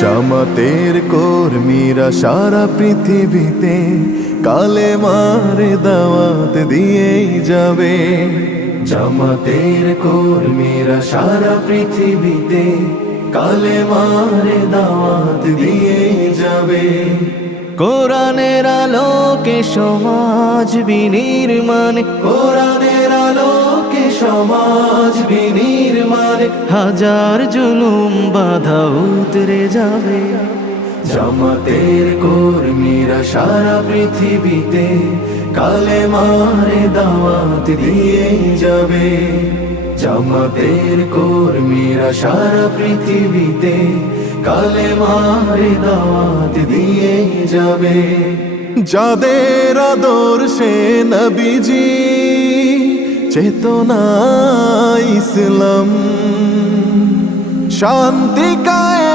জামাতের কর্মীরা সারা পৃথিবীতে কালেমার দাওয়াত দিয়েই যাবে। জামাতের কর্মীরা সারা পৃথিবীতে কালেমার দাওয়াত দিয়েই যাবে। কোরআনের আলোকে সমাজ বিনির্মাণ, কোরআনের আলোকে সমাজ বিনির্মাণ, হাজার জুলুম বাধা উতরে যাবে। জামাতের কর্মীরা সারা পৃথিবীতে কালেমার দাওয়াত দিয়েই যাবে। জামাতের কর্মীরা সারা পৃথিবীতে কালেমার দাওয়াত দিয়েই যাবে। যাদের আদর্শে নবীজি চেতনা ইসলাম, শান্তি কায়ে